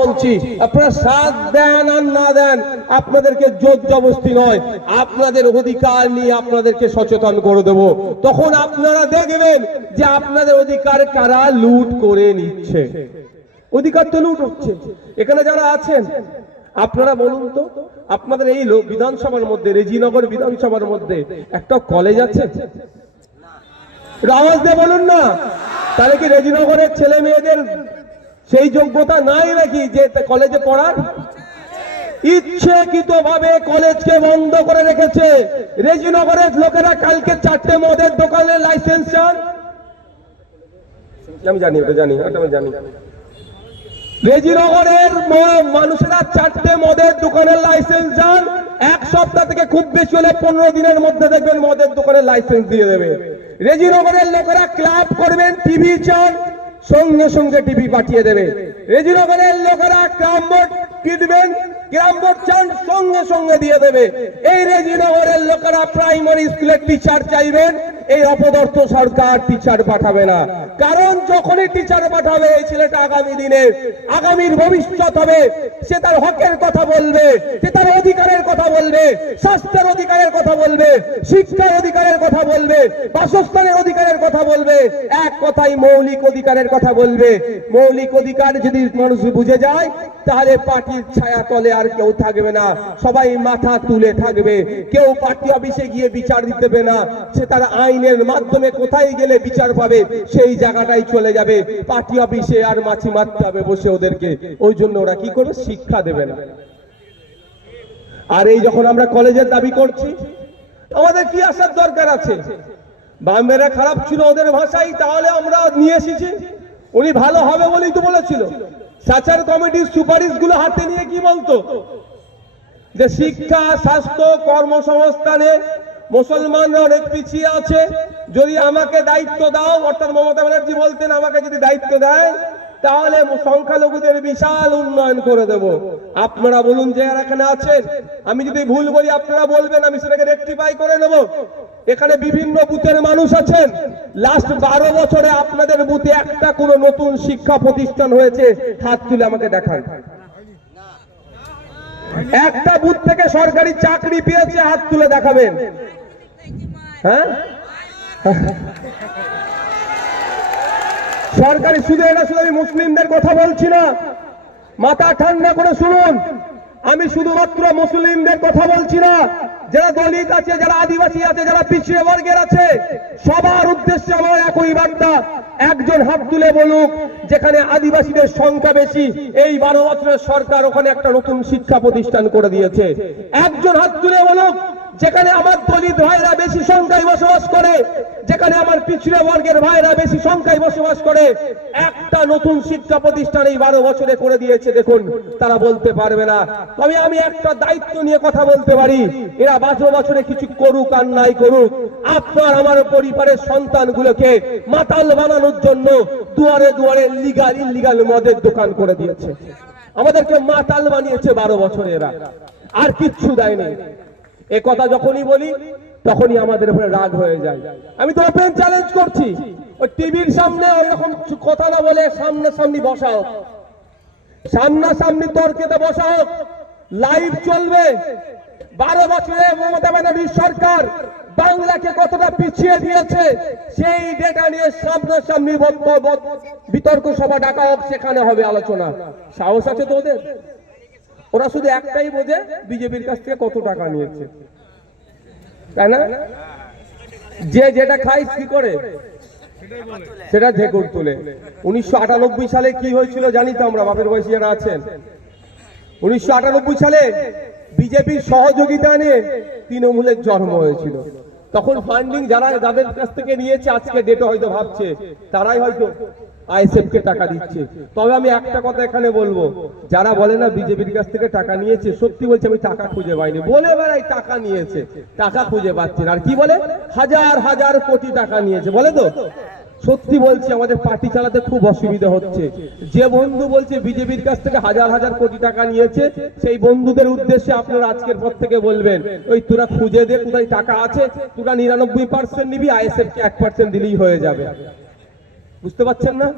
বলছি, আপনারা সাথ দেন আর না দেন, আপনাদেরকে জোর জবস্তি নয়। আপনাদের অধিকার নিয়ে আপনাদেরকে সচেতন করে দেব। তখন আপনারা দেখবেন যে আপনাদের অধিকার কারা লুট করে নিচ্ছে। অধিকার তো লুট হচ্ছে। এখানে যারা আছেন, আপনারা বলুন তো, আপনাদের এই বিধানসভার মধ্যে, রেজিনগর বিধানসভার মধ্যে একটা কলেজ আছে? আওয়াজ দিয়ে বলুন না। তাহলে কি রেজিনগরের ছেলে মেয়েদের সেই যোগ্যতা নাই নাকি যে কলেজে পড়ার? ইচ্ছেকৃত ভাবে কলেজকে বন্ধ করে রেখেছে। রেজিনগরের লোকেরা কালকে চারটে মদের দোকানের লাইসেন্স চান। আমি জানি, ওটা জানি, ওটা আমি জানি। রেজিনগরের মানুষেরা চারটে মদের দোকানের লাইসেন্স চান। এক সপ্তাহ থেকে খুব বেশি হলে পনেরো দিনের মধ্যে দেখবেন মদের দোকানের লাইসেন্স দিয়ে দেবে। রেজিনগরের লোকেরা ক্লাব করবেন টিভি চান। সঙ্গে সঙ্গে টিভি পাঠিয়ে দেবে। রেজিনগরের লোকেরা ক্রাম বোর্ড কিনবেন গ্রাম বোর্ড চান, সঙ্গে সঙ্গে দিয়ে দেবে। এই রেজিনগরের লোকেরা প্রাইমারি স্কুলের টিচার চাইবেন এই অপদর্থ সরকার টিচার পাঠাবে না। কারণ যখনই টিচার পাঠাবে এই ছেলেটা আগামী দিনে, আগামীর ভবিষ্যৎ হবে, সে তার হকের কথা বলবে, সে তার অধিকারের কথা বলবে, স্বাস্থ্যের অধিকারের কথা বলবে, শিক্ষার অধিকারের কথা বলবে, বাসস্থানের অধিকারের কথা বলবে, এক কথাই মৌলিক অধিকারের কথা বলবে। মৌলিক অধিকার যদি মানুষ বুঝে যায়, তাহলে পার্টির ছায়া তলে আর কেউ থাকবে না। সবাই মাথা তুলে থাকবে। কেউ পার্টি অফিসে গিয়ে বিচার দিতে না। সে তার আইনের মাধ্যমে কোথায় গেলে বিচার পাবে, সেই জায়গাটাই চলে যাবে। পার্টি অফিসে আর মাছি মারতে হবে বসে ওদেরকে। ওই জন্য ওরা কি করবে? শিক্ষা দেবে না। আর এই যখন আমরা কলেজের দাবি করছি, আমাদের কি আসার দরকার আছে? বামেরা খারাপ ছিল ওদের ভাষাই তাহলে আমরা নিয়ে এসেছি। উনি ভালো হবে বলেই তো বলেছিল। সাচার কমিটির সুপারিশগুলো হাতে নিয়ে কি বলতো? যে শিক্ষা, স্বাস্থ্য কর্মসংস্থানে মুসলমানরা অনেক পিছিয়ে আছে। যদি আমাকে দায়িত্ব দাও, অর্থাৎ মমতা ব্যানার্জি বলতেন আমাকে যদি দায়িত্ব দেয়, তাহলে সংখ্যালঘুদের বিশাল উন্নয়ন করে দেব। আপনারা বলুন যে এখানে আছেন। আমি যদি ভুল বলি, আপনারা বলবেন, আমি সেটাকে রেকটিফাই করে নেব। এখানে বিভিন্ন বুথের মানুষ আছেন। লাস্ট বারো বছরে আপনাদের বুথে একটা কোনো নতুন শিক্ষা প্রতিষ্ঠান হয়েছে। হাত তুলে আমাকে দেখান। একটা বুথ থেকে সরকারি চাকরি পেয়েছে, হাত তুলে দেখাবেন। হ্যাঁ? সরকারি শুধু এটা শুধু আমি মুসলিমদের কথা বলছি না। মাথা ঠান্ডা করে শুনুন। আমি শুধুমাত্র মুসলিমদের কথা বলছি না। যারা দলিত আছে, যারা আদিবাসী আছে, যারা পিছিয়ে বর্গের আছে, সবার উদ্দেশ্যে আমার একই বার্তা, একজন হাত তুলে বলুক, যেখানে আদিবাসীদের সংখ্যা বেশি, এই বারো বছরের সরকার ওখানে একটা নতুন শিক্ষা প্রতিষ্ঠান করে দিয়েছে। একজন হাত তুলে বলুক, যেখানে আমার দলিত ভাইরা বেশি সংখ্যায় বসবাস করে যেখানে আমার পিছড়ে বর্গের ভাইরা বেশি সংখ্যায় বসবাস করে। একটা নতুন শিক্ষা প্রতিষ্ঠান এই বারো বছরে করে দিয়েছে, দেখুন। তারা বলতে পারবে না। তবে আমি একটা দায়িত্ব নিয়ে কথা বলতে পারি। এরা বারো বছরে কিছু করুক আর নাই করুক, আপনার আমার পরিবারের সন্তানগুলোকে মাতাল বানানোর জন্য দুয়ারে দুয়ারে লিগাল ইলিগাল মদের দোকান করে দিয়েছে। আমাদেরকে মাতাল বানিয়েছে বারো বছরে এরা। আর কিচ্ছু দেয়নি এ কথা যখনই বলি তখনই আমাদের উপরে রাগ হয়ে যায়। আমি তো ওপেন চ্যালেঞ্জ করছি। ওই টিভির সামনে ওইরকম কথা না বলে সামনে সামনি বসা হোক। সামনাসামনি তর্কেতে বসা হোক। লাইভ চলবে। বারো বছরে মমতা ব্যানার্জির সরকার বাংলাকে কতটা পিছিয়ে দিয়েছে, সেই ডেটা নিয়ে সামনাসামনি বিতর্ক সভা ডাকা হোক, সেখানে হবে আলোচনা। সাহস আছে তো ওদের ওরা শুধু একটাই বোঝে, বিজেপির কাছ থেকে কত টাকা নিয়েছে। তাই না? যে যেটা খাই কি করে? সেটা ঢেকুর তুলে। উনিশশো আটানব্বই সালে কি হয়েছিল জানি তো আমরা, বাপের বয়সী যারা আছেন? উনিশশো আটানব্বই সালে বিজেপির সহযোগিতা নিয়ে তৃণমূলের জন্ম হয়েছিল। তখন ফান্ডিং যারা, যাদের কাছ থেকে নিয়েছে, আজকে ডেটে হয়তো ভাবছে, তারাই হয়তো আইএসএফ কে টাকা দিচ্ছে। তবে আমি একটা কথা এখানে বলব, যারা বলে না বিজেপির কাছ থেকে টাকা নিয়েছে, সত্যি বলছে আমি টাকা খুঁজে পাইনি। বলে বেড়াই টাকা নিয়েছে, টাকা খুঁজে পাচ্ছেন আর কি বলে? হাজার হাজার কোটি টাকা নিয়েছে, বলে তো? সত্যি বলছি, আমাদের পার্টি চালাতে খুব অসুবিধা হচ্ছে। যে বন্ধু বলছে বিজেপির কাছ থেকে হাজার হাজার কোটি টাকা নিয়েছে, সেই বন্ধুদের উদ্দেশ্যে আপনারা আজকের পর থেকে বলবেন, ওই তোরা খুঁজে দে কোথায় টাকা আছে, তোরা নিরানব্বই পার্সেন্ট নিবি, আইএসএফ কে এক পার্সেন্ট দিলেই হয়ে যাবে। বুঝতে পারছেন না?